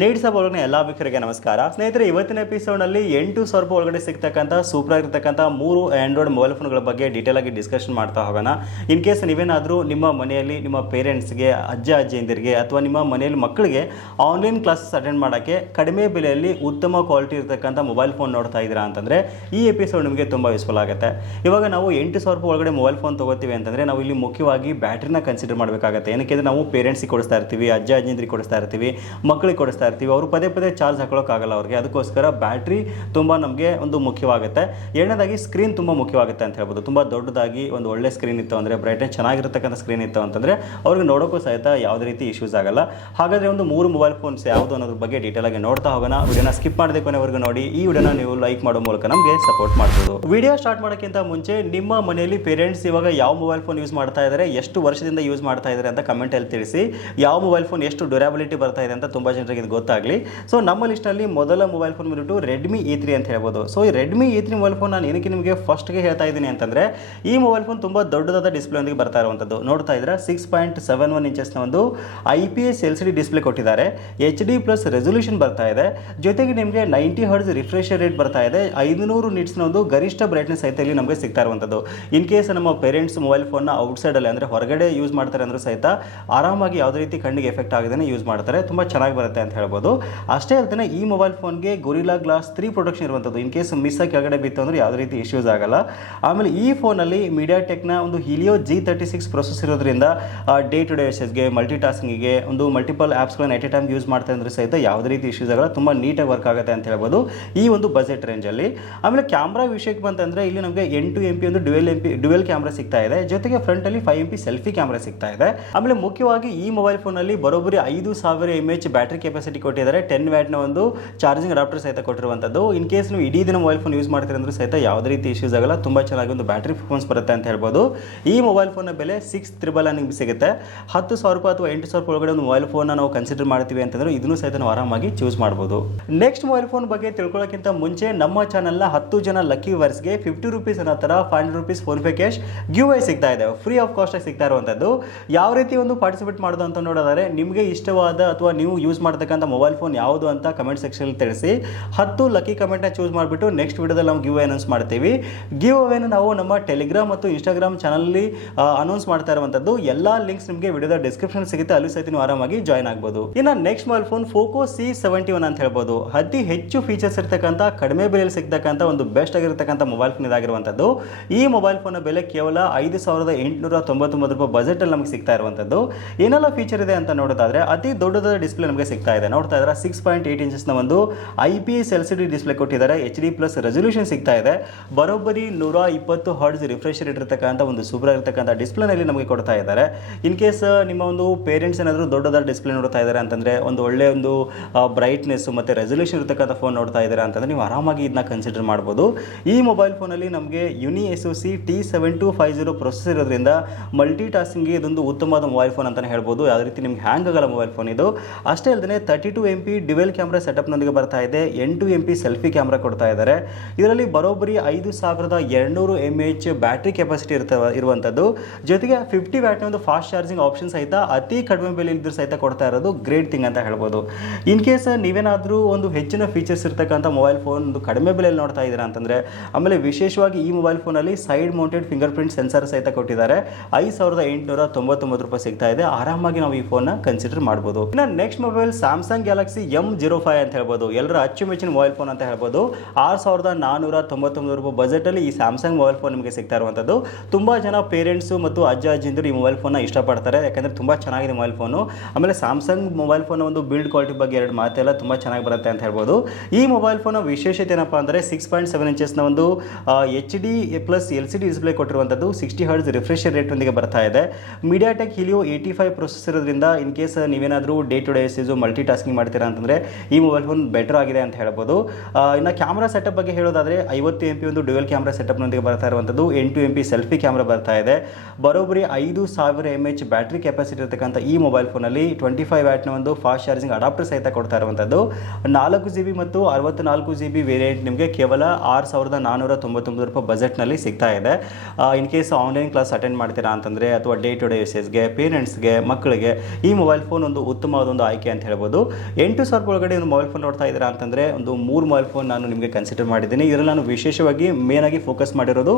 ನೀಡ್ಸ ಒಳಗಡೆ ಎಲ್ಲ ವೀಕ್ಷರಿಗೆ ನಮಸ್ಕಾರ. ಸ್ನೇಹಿತರೆ, ಇವತ್ತಿನ ಎಪಿಸೋಡ್ನಲ್ಲಿ ಎಂಟು ಸಾವಿರ ರೂಪಾಯಿ ಒಳಗಡೆ ಸಿಗ್ತಕ್ಕಂಥ ಸೂಪರ್ ಆಗಿರ್ತಕ್ಕಂಥ ಮೂರು ಆಂಡ್ರಾಯ್ಡ್ ಮೊಬೈಲ್ ಫೋನ್ಗಳ ಬಗ್ಗೆ ಡೀಟೇಲ್ ಆಗಿ ಡಿಸ್ಕಷನ್ ಮಾಡ್ತಾ ಹೋಗೋಣ. ಇನ್ ಕೇಸ್ ನೀವೇನಾದರೂ ನಿಮ್ಮ ಮನೆಯಲ್ಲಿ ನಿಮ್ಮ ಪೇರೆಂಟ್ಸ್ಗೆ ಅಜ್ಜ, ಅಜ್ಜಿಯಂದಿರಿಗೆ ಅಥವಾ ನಿಮ್ಮ ಮನೆಯಲ್ಲಿ ಮಕ್ಕಳಿಗೆ ಆನ್ಲೈನ್ ಕ್ಲಾಸಸ್ ಅಟೆಂಡ್ ಮಾಡೋಕ್ಕೆ ಕಡಿಮೆ ಬೆಲೆಯಲ್ಲಿ ಉತ್ತಮ ಕ್ವಾಲಿಟಿ ಇರತಕ್ಕಂಥ ಮೊಬೈಲ್ ಫೋನ್ ನೋಡ್ತಾ ಇದ್ದೀರಾ ಅಂತಂದರೆ ಈ ಎಪಿಸೋಡ್ ನಿಮಗೆ ತುಂಬ ಯೂಸ್ಫುಲ್ ಆಗುತ್ತೆ. ಇವಾಗ ನಾವು ಎಂಟು ಸಾವಿರ ರೂಪಾಯಿ ಒಳಗಡೆ ಮೊಬೈಲ್ ಫೋನ್ ತೊಗೋತೀವಿ ಅಂತಂದರೆ ನಾವು ಇಲ್ಲಿ ಮುಖ್ಯವಾಗಿ ಬ್ಯಾಟ್ರಿನ ಕನ್ಸಿಡರ್ ಮಾಡಬೇಕಾಗುತ್ತೆ. ಏನಕ್ಕೆ ನಾವು ಪೇರೆಂಟ್ಸಿಗೆ ಕೊಡಿಸ್ತಾ ಇರ್ತೀವಿ, ಅಜ್ಜ ಅಜ್ಜಿಂದ್ರಿಗೆ ಕೊಡಿಸ್ತಾ ಇರ್ತೀವಿ, ಮಕ್ಕಳಿಗೆ ಕೊಡಿಸ್ತಾ ಇರ್ತೀವಿ. ಅವರು ಪದೇ ಪದೇ ಚಾರ್ಜ್ ಹಾಕೊಳ್ಳೋಕ್ಕಾಗಲ್ಲ ಅವ್ರಿಗೆ. ಅದಕ್ಕೋಸ್ಕರ ಬ್ಯಾಟ್ರಿ ತುಂಬ ನಮಗೆ ಒಂದು ಮುಖ್ಯವಾಗುತ್ತೆ. ಎರಡನೇದಾಗಿ ಸ್ಕ್ರೀನ್ ತುಂಬ ಮುಖ್ಯವಾಗುತ್ತೆ ಅಂತ ಹೇಳ್ಬೋದು. ತುಂಬ ದೊಡ್ಡದಾಗಿ ಒಂದು ಒಳ್ಳೆ ಸ್ಕ್ರೀನ್ ಇತ್ತು ಅಂದರೆ, ಬ್ರೈಟ್ನೆಸ್ ಚೆನ್ನಾಗಿರತಕ್ಕಂಥ ಸ್ಕ್ರೀನ್ ಇತ್ತು ಅಂತಂದರೆ, ಅವ್ರಿಗೆ ನೋಡೋಕ್ಕೂ ಸಹಿತ ಯಾವುದೇ ರೀತಿ ಇಶ್ಯೂಸ್ ಆಗಲ್ಲ. ಹಾಗಾದರೆ ಒಂದು ಮೂರು ಮೊಬೈಲ್ ಫೋನ್ಸ್ ಯಾವುದು ಅನ್ನೋದ್ರ ಬಗ್ಗೆ ಡೀಟೇಲ್ ಆಗಿ ನೋಡ್ತಾ ಹೋಗೋಣ. ವಿಡಿಯೋನ ಸ್ಕಿಪ್ ಮಾಡದೆ ಕೊನೆವರೆಗೂ ನೋಡಿ. ಈ ವಿಡಿಯೋನ ನೀವು ಲೈಕ್ ಮಾಡೋ ಮೂಲಕ ನಮಗೆ ಸಪೋರ್ಟ್ ಮಾಡ್ಬೋದು. ವಿಡಿಯೋ ಸ್ಟಾರ್ಟ್ ಮಾಡೋಕ್ಕಿಂತ ಮುಂಚೆ ನಿಮ್ಮ ಮನೆಯಲ್ಲಿ ಪೇರೆಂಟ್ಸ್ ಇವಾಗ ಯಾವ ಮೊಬೈಲ್ ಫೋನ್ ಯೂಸ್ ಮಾಡ್ತಾ ಇದ್ದಾರೆ ಎಷ್ಟು ವರ್ಷದಿಂದ ಯೂಸ್ ಮಾಡ್ತಾ ಇದ್ದಾರೆ ಅಂತ ಕಮೆಂಟಲ್ಲಿ ತಿಳಿಸಿ. ಯಾವ ಮೊಬೈಲ್ ಫೋನ್ ಎಷ್ಟು ಡ್ಯೂರಾಬಿಲಿಟಿ ಬರ್ತಾ ಇದೆ ಅಂತ ತುಂಬ ಜನರಿಗೆ ಗೊತ್ತಾಗಲಿ. ಸೊ ನಮ್ಮ ಲಿಸ್ಟ್ನಲ್ಲಿ ಮೊದಲ ಮೊಬೈಲ್ ಫೋನ್ ಬಂದ್ಬಿಟ್ಟು ರೆಡ್ಮಿ ಇ ತ್ರೀ ಅಂತ ಹೇಳ್ಬೋದು. ಸೊ ಈ Redmi E three mobile phone ನಾನು ಏನಕ್ಕೆ ನಿಮಗೆ ಫಸ್ಟ್ಗೆ ಹೇಳ್ತಾ ಇದ್ದೀನಿ ಅಂತಂದರೆ, ಈ ಮೊಬೈಲ್ ಫೋನ್ ತುಂಬ ದೊಡ್ಡದಾದ ಡಿಸ್ಪ್ಲೇ ಒಂದಿಗೆ ಬರ್ತಾ ಇರುವಂಥದ್ದು ನೋಡ್ತಾ ಇದ್ರೆ ಸಿಕ್ಸ್ ಪಾಯಿಂಟ್ ಸೆವೆನ್ ಒನ್ ಇಂಚಸ್ನ ಒಂದು I P S L C D display ಕೊಟ್ಟಿದ್ದಾರೆ. ಎಚ್ ಡಿ ಪ್ಲಸ್ ರೆಸೊಲ್ಯೂಷನ್ ಬರ್ತಾ ಇದೆ. ಜೊತೆಗೆ ನಿಮಗೆ ನೈಂಟಿ ಹರ್ಡ್ಸ್ ರಿಫ್ರೆಶ್ ರೇಟ್ ಬರ್ತಾ ಇದೆ. ಐದುನೂರು ನಿಟ್ಸ್ನ ಒಂದು ಗರಿಷ್ಠ ಬ್ರೈಟ್ನೆಸ್ ಸಹಿತ ಇಲ್ಲಿ ನಮಗೆ ಸಿಗ್ತಾ ಇರುವಂಥದ್ದು ಇನ್ ಕೇಸ್ ನಮ್ಮ ಪೇರೆಂಟ್ಸ್ ಮೊಬೈಲ್ ಫೋನ್ನ ಔಟ್ಸೈಡಲ್ಲಿ ಅಂದರೆ ಹೊರಗಡೆ ಯೂಸ್ ಮಾಡ್ತಾರೆ ಅಂದರೂ ಸಹಿತ ಆರಾಮಾಗಿ ಯಾವುದೇ ರೀತಿ ಕಣ್ಣಿಗೆ ಎಫೆಕ್ಟ್ ಆಗಿದೆ ಯೂಸ್ ಮಾಡ್ತಾರೆ. ತುಂಬ ಚೆನ್ನಾಗಿ ಬರುತ್ತೆ ಅಂತ ಹೇಳ್ಬೋದು. ಅಷ್ಟೇ ಅಲ್ಲದೆ ಈ ಮೊಬೈಲ್ ಫೋನ್ಗೆ ಗೊರಿಲಾ ಗ್ಲಾಸ್ ತ್ರೀ ಪ್ರೊಡಕ್ಷನ್ ಇರುವಂಥದ್ದು ಇನ್ ಕೇಸ್ ಮಿಸ್ ಆಗಿ ಕೆಳಗಡೆ ಬಿತ್ತು ಅಂದರೆ ಯಾವುದೇ ರೀತಿ ಇಶ್ಯೂಸ್ ಆಗಲ್ಲ. ಆಮೇಲೆ ಈ ಫೋನಲ್ಲಿ ಮೀಡಿಯಾ ಟೆಕ್ನ ಒಂದು Helio G thirty six process ಇರೋದ್ರಿಂದ ಡೇ ಟು ಡೇ ಯೂಸಸ್ಗೆ ಮಲ್ಟಿ ಟಾಸ್ಕಿಂಗಿಗೆ ಒಂದು ಮಲ್ಟಿಪಲ್ ಆ್ಯಪ್ಸ್ಗಳನ್ನ ಎಟ್ ಎ ಟೈಮ್ ಯೂಸ್ ಮಾಡ್ತಾ ಅಂದ್ರೆ ಸಹಿತ ಯಾವುದೇ ರೀತಿ ಇಶ್ಯೂಸ್ ಆಗಲ್ಲ. ತುಂಬ ನೀಟಾಗಿ ವರ್ಕ್ ಆಗುತ್ತೆ ಅಂತ ಹೇಳ್ಬೋದು. ಈ ಒಂದು ಬಜೆಟ್ ರೇಂಜಲ್ಲಿ ಆಮೇಲೆ ಕ್ಯಾಮ್ರಾ ವಿಷಯಕ್ಕೆ ಬಂತಂದರೆ ಇಲ್ಲಿ ನಮಗೆ ಎಂಟು ಎಂ ಪಿ ಒಂದು dual M P dual camera ಸಿಗ್ತಾ ಇದೆ. ಜೊತೆಗೆ ಫ್ರಂಟಲ್ಲಿ five M P selfie camera ಸಿಗ್ತಾ ಇದೆ. ಆಮೇಲೆ ಮುಖ್ಯವಾಗಿ ಈ ಮೊಬೈಲ್ ಫೋನಲ್ಲಿ ಬರೋಬ್ಬರಿ ಐದು ಸಾವಿರ ಎಂ ಎಚ್ ಬ್ಯಾಟ್ರಿ ಕೆಪಾಸಿಟಿ ಕೊಟ್ಟಿದ್ದಾರೆ. ಟೆನ್ ವ್ಯಾಟ್ನ ಒಂದು ಚಾರ್ಜಿಂಗ್ ಅಡಾಪ್ಟರ್ ಸಹಿತ ಕೊಟ್ಟಿರುವಂಥದ್ದು ಇನ್ ಕೇಸ್ ನೀವು ಇಡೀ ದಿನ ಮೊಬೈಲ್ ಫೋನ್ ಯೂಸ್ ಮಾಡ್ತೀರಿ ಅಂದರೂ ಸಹಿತ ಯಾವುದೇ ರೀತಿ ಇಶ್ಯೂಸ್ ಆಗಲ್ಲ. ತುಂಬ ಚೆನ್ನಾಗಿ ಒಂದು ಬ್ಯಾಟ್ರಿ ಪರ್ಫಾರ್ಮೆನ್ಸ್ ಬರುತ್ತೆ ಅಂತ ಹೇಳ್ಬೋದು. ಈ ಮೊಬೈಲ್ ಫೋನ್ನ ಬೆಲೆ ಸಿಕ್ಸ್ ತ್ರಿಬಲ್ ನಿಮ್ಗೆ ಸಿಗುತ್ತೆ. ಹತ್ತು ಸಾವಿರ ರೂಪಾಯಿ ಅಥವಾ ಎಂಟು ಸಾವಿರ ರೂಪಾಯಿ ಒಳಗಡೆ ಒಂದು ಮೊಬೈಲ್ ಫೋನ್ನ ನಾವು ಕನ್ಸಿಡರ್ ಮಾಡ್ತೀವಿ ಅಂತಂದ್ರೆ ಇದನ್ನು ಸಹಿತ ನಾವು ಆರಾಮಾಗಿ ಚೂಸ್ ಮಾಡ್ಬೋದು. ನೆಕ್ಸ್ಟ್ ಮೊಬೈಲ್ ಫೋನ್ ಬಗ್ಗೆ ತಿಳ್ಕೊಳ್ಳೋಕ್ಕಿಂತ ಮುಂಚೆ ನಮ್ಮ ಚಾನಲ್ನ ಹತ್ತು ಜನ ಲಕ್ಕಿ ವರ್ಸ್ಗೆ ಫಿಫ್ಟಿ ರುಪೀಸ್ ಅನ್ನೋ ಥರ five hundred rupees PhonePe cash giveaway ಸಿಗ್ತಾ ಇದೆ. ಫ್ರೀ ಆಫ್ ಕಾಸ್ಟ್ ಆಗಿ ಸಿಗ್ತಾ ಇರುವಂಥದ್ದು ಯಾವ ರೀತಿ ಒಂದು ಪಾರ್ಟಿಸಿಪೇಟ್ ಮಾಡೋದು ಅಂತ ನೋಡೋದಾದ್ರೆ ನಿಮಗೆ ಇಷ್ಟವಾದ ಅಥವಾ ನೀವು ಯೂಸ್ ಮಾಡ್ತಕ್ಕಂಥ ಮೊಬೈಲ್ ಫೋನ್ ಯಾವುದು ಅಂತ ಕಮೆಂಟ್ ಸೆಕ್ಷನ್ ತಿಳಿಸಿ. ಹತ್ತು ಲಕ್ಕಿ ಕಮೆಂಟ್ನ ಚೂಸ್ ಮಾಡಿಬಿಟ್ಟು ನೆಕ್ಸ್ಟ್ ವಿಡಿಯೋದಲ್ಲಿ ನಾವು ಗಿವ್ ಅನೌನ್ಸ್ ಮಾಡ್ತೀವಿ. ಗಿವ್ ಅವೇನ ನಾವು ನಮ್ಮ ಟೆಲಿಗ್ರಾಮ್ ಮತ್ತು ಇನ್ಸ್ಟಾಗ್ರಾಮ್ ಚಾನಲಲ್ಲಿ ಅನೌನ್ಸ್ ಮಾಡ್ತಾ ಇರುವಂಥದ್ದು ಎಲ್ಲ ಲಿಂಕ್ಸ್ ನಿಮಗೆ ವಿಡಿಯೋದ ಡಿಸ್ಕ್ರಿಪ್ಷನ್ ಸಿಗುತ್ತೆ. ಅಲ್ಲಿ ಸಹಿತ ನೀವು ಆರಾಮಾಗಿ ಜಾಯ್ನ್ ಆಗ್ಬೋದು. ಇನ್ನು next mobile phone Poco C seventy one ಅಂತ ಹೇಳ್ಬೋದು. ಅತಿ ಹೆಚ್ಚು ಫೀಚರ್ಸ್ ಇರ್ತಕ್ಕಂಥ, ಕಡಿಮೆ ಬೆಲೆಯಲ್ಲಿ ಸಿಗ್ತಕ್ಕಂಥ ಒಂದು ಬೆಸ್ಟ್ ಆಗಿರ್ತಕ್ಕಂಥ ಮೊಬೈಲ್ ಫೋನ್ ಇದಾಗಿರುವಂಥದ್ದು ಈ ಮೊಬೈಲ್ ಫೋನ್ ಬೆಲೆ ಕೇವಲ ಐದು ಸಾವಿರದ ಎಂಟುನೂರ ತೊಂಬತ್ತೊಂಬತ್ತು ರೂಪಾಯಿ ಬಜೆಟಲ್ಲಿ ನಮಗೆ ಸಿಗ್ತಾ ಇರುವಂಥದ್ದು ಏನೆಲ್ಲ ಫೀಚರ್ ಇದೆ ಅಂತ ನೋಡೋದಾದ್ರೆ, ಅತಿ ದೊಡ್ಡದಾದ ಡಿಸ್ಪ್ಲೇ ನಮಗೆ ಸಿಗ್ತಾ ಇದೆ. ನೋಡ್ತಾ ಇದ್ರೆ ಸಿಕ್ಸ್ ಪಾಯಿಂಟ್ ಏಟ್ ಇಂಚಸ್ನ ಒಂದು I P S L C D display ಕೊಟ್ಟಿದ್ದಾರೆ. ಎಚ್ ಡಿ ಪ್ಲಸ್ ರೆಸೊಲ್ಯೂಷನ್ ಸಿಗ್ತಾ ಇದೆ. ಬರೋಬ್ಬರಿ ನೂರ ಇಪ್ಪತ್ತು ಹಾರ್ಡ್ಸ್ ರಿಫ್ರೆಶ್ ರೇಟ್ ಇರತಕ್ಕಂಥ ಒಂದು ಸೂಪರ್ ಆಗಿರ್ತಕ್ಕಂಥ ಡಿಸ್ಪ್ಲೇನಲ್ಲಿ ನಮಗೆ ಕೊಡ್ತಾ ಇದ್ದಾರೆ. ಇನ್ ಕೇಸ್ ನಿಮ್ಮ ಒಂದು ಪೇರೆಂಟ್ಸ್ ಏನಾದರೂ ದೊಡ್ಡದಾದ ಡಿಸ್ಪ್ಲೇ ನೋಡ್ತಾ ಇದ್ದಾರೆ ಅಂತಂದರೆ, ಒಂದು ಒಳ್ಳೆಯ ಒಂದು ಬ್ರೈಟ್ನೆಸ್ ಮತ್ತು ರೆಸೊಲ್ಯೂಷನ್ ಇರತಕ್ಕಂಥ ಫೋನ್ ನೋಡ್ತಾ ಇದ್ದಾರೆ ಅಂತಂದರೆ ನೀವು ಆರಾಮಾಗಿ ಇದನ್ನ ಕನ್ಸಿಡರ್ ಮಾಡ್ಬೋದು. ಈ ಮೊಬೈಲ್ ಫೋನಲ್ಲಿ ನಮಗೆ Unisoc T seven two five zero processor ಇರೋದ್ರಿಂದ ಮಲ್ಟಿ ಟಾಸ್ಕಿಂಗ್ಗೆ ಇದೊಂದು ಉತ್ತಮವಾದ ಮೊಬೈಲ್ ಫೋನ್ ಅಂತಲೇ ಹೇಳ್ಬೋದು. ಯಾವುದೇ ರೀತಿ ನಿಮ್ಗೆ ಹ್ಯಾಂಗ್ ಆಗಲ್ಲ ಮೊಬೈಲ್ ಫೋನ್ ಇದು. ಅಷ್ಟೇ ಅಲ್ಲದೆ thirty two M P dual camera ಸೆಟಪ್ನೊಂದಿಗೆ ಬರ್ತಾ ಇದೆ. ಎಂಟು ಎಂ ಪಿ ಸೆಲ್ಫಿ ಕ್ಯಾಮ್ರಾ ಕೊಡ್ತಾ ಇದ್ದಾರೆ. ಇದರಲ್ಲಿ ಬರೋಬ್ಬರಿ ಐದು ಸಾವಿರದ ಎರಡುನೂರು ಎಂ ಎಚ್ ಬ್ಯಾಟ್ರಿ ಕೆಪಾಸಿಟಿ ಇರ್ತ ಇರುವಂಥದ್ದು ಜೊತೆಗೆ ಫಿಫ್ಟಿ ವ್ಯಾಟ್ನ ಒಂದು ಫಾಸ್ಟ್ ಚಾರ್ಜಿಂಗ್ ಆಪ್ಷನ್ ಸಹಿತ ಅತಿ ಕಡಿಮೆ ಬೆಲೆ ಇದ್ರೂ ಸಹಿತ ಕೊಡ್ತಾ ಇರೋದು ಗ್ರೇಟ್ ಥಿಂಗ್ ಅಂತ ಹೇಳ್ಬೋದು. ಇನ್ ಕೇಸ್ ನೀವೇನಾದರೂ ಒಂದು ಹೆಚ್ಚಿನ ಫೀಚರ್ಸ್ ಇರ್ತಕ್ಕಂಥ ಮೊಬೈಲ್ ಫೋನ್ ಒಂದು ಕಡಿಮೆ ಬೆಲೆಯಲ್ಲಿ ನೋಡ್ತಾ ಇದ್ದೀರಾ ಅಂತಂದರೆ, ಆಮೇಲೆ ವಿಶೇಷವಾಗಿ ಈ ಮೊಬೈಲ್ ಫೋನಲ್ಲಿ side mounted fingerprint sensor ಸಹಿತ ಕೊಟ್ಟಿದ್ದಾರೆ. ಐದು ಸಾವಿರದ ಎಂಟುನೂರ ತೊಂಬತ್ತೊಂಬತ್ತು ರೂಪಾಯಿ ಸಿಗ್ತಾ ಇದೆ. ಆರಾಮಾಗಿ ನಾವು ಈ ಫೋನ್ನ ಕನ್ಸಿಡರ್ ಮಾಡ್ಬೋದು. ಇನ್ನು next mobile Samsung Galaxy M zero five ಅಂತ ಹೇಳ್ಬೋದು. ಎಲ್ಲರ ಅಚ್ಚುಮೆಚ್ಚಿನ ಮೊಬೈಲ್ ಫೋನ್ ಅಂತ ಹೇಳ್ಬೋದು. ಆರು ಸಾವಿರದ ನಾನ್ನೂರ ತೊಂಬತ್ತೊಂಬತ್ತು ರೂಪಾಯಿ ಬಜೆಟಲ್ಲಿ ಈ ಸ್ಯಾಮ್ಸಂಗ್ ಮೊಬೈಲ್ ಫೋನ್ ನಿಮಗೆ ಸಿಗ್ತಾ ಇರುವಂಥದ್ದು ತುಂಬ ಜನ ಪೇರೆಂಟ್ಸು ಮತ್ತು ಅಜ್ಜ ಅಜ್ಜಿಂದರು ಈ ಮೊಬೈಲ್ ಫೋನ್ನ ಇಷ್ಟಪಡ್ತಾರೆ. ಯಾಕಂದರೆ ತುಂಬ ಚೆನ್ನಾಗಿದೆ ಮೊಬೈಲ್ ಫೋನು ಆಮೇಲೆ ಸ್ಯಾಮ್ಸಂಗ್ ಮೊಬೈಲ್ ಫೋನ್ ಒಂದು ಬಿಲ್ಡ್ ಕ್ವಾಲಿಟಿ ಬಗ್ಗೆ ಎರಡು ಮಾತೆಲ್ಲ ತುಂಬ ಚೆನ್ನಾಗಿ ಬರುತ್ತೆ ಅಂತ ಹೇಳ್ಬೋದು. ಈ ಮೊಬೈಲ್ ಫೋನ್ ವಿಶೇಷತೆ ಏನಪ್ಪ ಅಂದರೆ ಸಿಕ್ಸ್ ಪಾಯಿಂಟ್ ಸೆವೆನ್ ಇಂಚಸ್ನ ಒಂದು H D plus L C D display ಕೊಟ್ಟಿರುವಂಥದ್ದು ಸಿಕ್ಸ್ಟಿ ಹರ್ಡ್ಸ್ ರಿಫ್ರೆಶ್ ರೇಟ್ ಒಂದಿಗೆ ಬರ್ತಾ ಇದೆ. MediaTek Helio eighty five process ಇರೋದ್ರಿಂದ ಇನ್ ಕೇಸ್ ನೀವೇನಾದರೂ ಡೇ ಟು ಡೇ ಸೀಸು ಮಲ್ಟಿ ಟಾಸ್ಕಿಂಗ್ ಮಾಡ್ತೀರಾ ಅಂತಂದರೆ ಈ ಮೊಬೈಲ್ ಫೋನ್ ಬೆಟರ್ ಆಗಿದೆ ಅಂತ ಹೇಳ್ಬೋದು. ಇನ್ನು ಕ್ಯಾಮ್ರಾ ಸೆಟಪ್ ಬಗ್ಗೆ ಹೇಳೋದಾದರೆ ಐವತ್ತು ಎಂ ಪಿ ಒಂದು ಡ್ಯುವೆಲ್ ಕ್ಯಾಮ್ರಾ ಸೆಟಪ್ನೊಂದಿಗೆ ಬರ್ತಾ ಇರುವಂಥದ್ದು, ಎಂಟು ಎಂ ಪಿ ಸೆಲ್ಫಿ ಕ್ಯಾಮ್ರಾ ಬರ್ತಾ ಇದೆ. ಬರೋಬ್ಬರಿ ಐದು ಸಾವಿರ ಎಂ ಎಚ್ ಬ್ಯಾಟ್ರಿ ಕೆಪಾಸಿಟಿ ಇರತಕ್ಕಂಥ ಈ ಮೊಬೈಲ್ ಫೋನಲ್ಲಿ ಟ್ವೆಂಟಿ ಫೈವ್ ವ್ಯಾಟ್ನ ಒಂದು ಫಾಸ್ಟ್ ಚಾರ್ಜಿಂಗ್ ಅಡಾಪ್ಟರ್ ಸಹಿತ ಕೊಡ್ತಾ ಇರುವಂಥದ್ದು. ನಾಲ್ಕು ಜಿ ಬಿ ಮತ್ತು ಅರವತ್ತ್ನಾಲ್ಕು ಜಿ ಬಿ ವೇರಿಯಂಟ್ ನಿಮಗೆ ಕೇವಲ ಆರು ಸಾವಿರದ ನಾನ್ನೂರ ತೊಂಬತ್ತೊಂಬತ್ತು ರೂಪಾಯಿ ಬಜೆಟ್ನಲ್ಲಿ ಸಿಗ್ತಾ ಇದೆ. In case online class attend ಮಾಡ್ತೀರಾ ಅಂತಂದರೆ ಅಥವಾ ಡೇ ಟು ಡೇ ಯೂಸೇಜ್ಗೆ ಪೇರೆಂಟ್ಸ್ಗೆ ಮಕ್ಕಳಿಗೆ ಈ ಮೊಬೈಲ್ ಫೋನ್ ಒಂದು ಉತ್ತಮವಾದ ಒಂದು ಆಯ್ಕೆ ಅಂತ ಹೇಳ್ಬೋದು. ಎಂಟು ಸಾವಿರ ಒಳಗಡೆ ಒಂದು ಮೊಬೈಲ್ ಫೋನ್ ನೋಡ್ತಾ ಇದ್ದೀರಾ ಅಂತಂದರೆ ಒಂದು ಮೂರು ಮೊಬೈಲ್ ಫೋನ್ ನಾನು ನಿಮಗೆ ಕನ್ಸಿಡರ್ ಮಾಡಿದ್ದೀನಿ. ಇದರಲ್ಲಿ ನಾನು ವಿಶೇಷವಾಗಿ ಮೇನ್ ಆಗಿ ಫೋಕಸ್ ಮಾಡಿರೋದು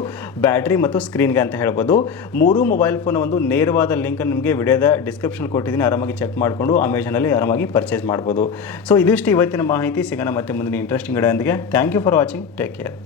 ಬ್ಯಾಟ್ರಿ ಮತ್ತು ಸ್ಕ್ರೀನ್ಗೆ ಅಂತ ಹೇಳ್ಬೋದು. ಮೂರು ಮೊಬೈಲ್ ಫೋನ್ ಒಂದು ನೇರವಾದ ಲಿಂಕ್ ನಿಮಗೆ ವಿಡಿಯೋದ ಡಿಸ್ಕ್ರಿಪ್ಷನ್ ಕೊಟ್ಟಿದ್ದೀನಿ. ಆರಾಮಾಗಿ ಚೆಕ್ ಮಾಡಿಕೊಂಡು ಅಮೆಝಾನಲ್ಲಿ ಆರಾಮಾಗಿ ಪರ್ಚೇಸ್ ಮಾಡ್ಬೋದು. ಸೊ ಇದಿಷ್ಟು ಇವತ್ತಿನ ಮಾಹಿತಿ. ಸಿಗೋಣ ಮತ್ತೆ ಮುಂದಿನ interesting ವಿಡಿಯೋದೊಂದಿಗೆ thank you for watching take care